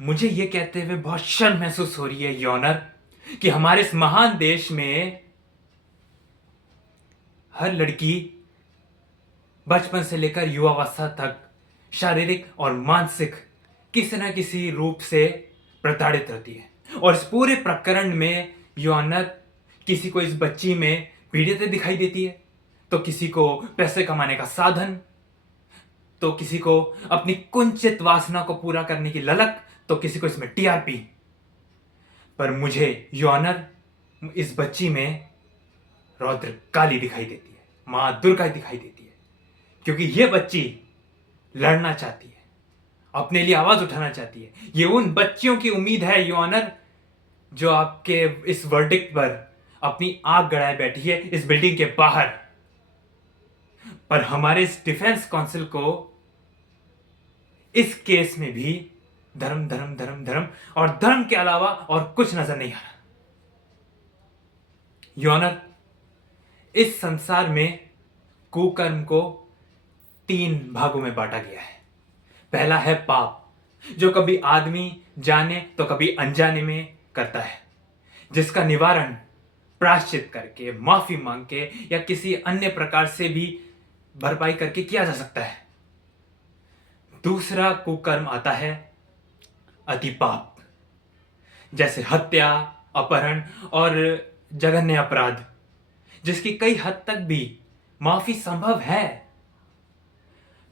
मुझे ये कहते हुए बहुत शर्म महसूस हो रही है योनर कि हमारे इस महान देश में हर लड़की बचपन से लेकर युवावस्था तक शारीरिक और मानसिक किसी न किसी रूप से प्रताड़ित रहती है। और इस पूरे प्रकरण में योनर किसी को इस बच्ची में पीड़ित दिखाई देती है, तो किसी को पैसे कमाने का साधन, तो किसी को अपनी कुंचित वासना को पूरा करने की ललक, तो किसी को इसमें टीआरपी। पर मुझे योनर इस बच्ची में रौद्र काली दिखाई देती है, मां दुर्गा दिखाई देती है, क्योंकि यह बच्ची लड़ना चाहती है, अपने लिए आवाज उठाना चाहती है। ये उन बच्चियों की उम्मीद है योनर जो आपके इस वर्डिक्ट पर अपनी आग गड़ाए बैठी है इस बिल्डिंग के बाहर। पर हमारे इस डिफेंस काउंसिल को इस केस में भी धर्म धर्म धर्म धर्म और धर्म के अलावा और कुछ नजर नहीं आ रहा। योनर, इस संसार में कुकर्म को 3 भागों में बांटा गया है। पहला है पाप, जो कभी आदमी जाने तो कभी अनजाने में करता है, जिसका निवारण प्रायश्चित करके, माफी मांग के या किसी अन्य प्रकार से भी भरपाई करके किया जा सकता है। दूसरा कुकर्म आता है अति पाप, जैसे हत्या, अपहरण और जघन्य अपराध, जिसकी कई हद तक भी माफी संभव है।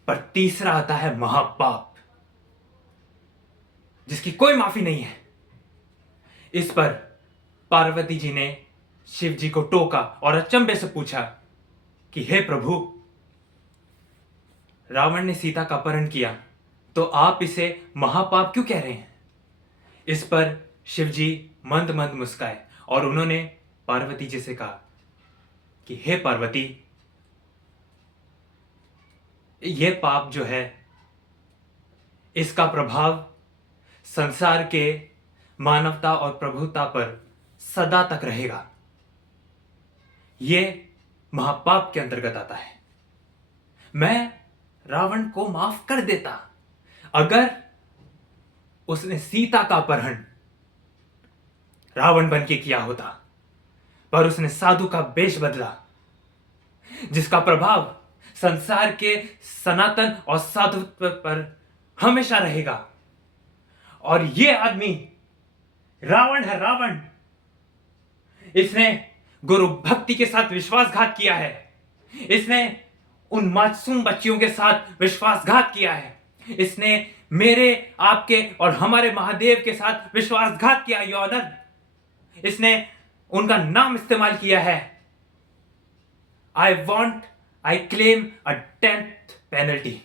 पर तीसरा आता है महापाप, जिसकी कोई माफी नहीं है। इस पर पार्वती जी ने शिव जी को टोका और अचंभे से पूछा कि हे प्रभु, रावण ने सीता का अपहरण किया, तो आप इसे महापाप क्यों कह रहे हैं? इस पर शिव जी मंद मंद मुस्काए और उन्होंने पार्वती जी से कहा कि हे पार्वती, यह पाप जो है, इसका प्रभाव संसार के मानवता और प्रभुता पर सदा तक रहेगा। यह महापाप के अंतर्गत आता है। मैं रावण को माफ कर देता अगर उसने सीता का अपहरण रावण बन के किया होता, पर उसने साधु का वेश बदला, जिसका प्रभाव संसार के सनातन और साधुत्व पर हमेशा रहेगा। और यह आदमी रावण है, रावण। इसने गुरु भक्ति के साथ विश्वासघात किया है। इसने उन मासूम बच्चियों के साथ विश्वासघात किया है। इसने मेरे, आपके और हमारे महादेव के साथ विश्वासघात किया योनर। इसने उनका नाम इस्तेमाल किया है। I claim a 10th penalty.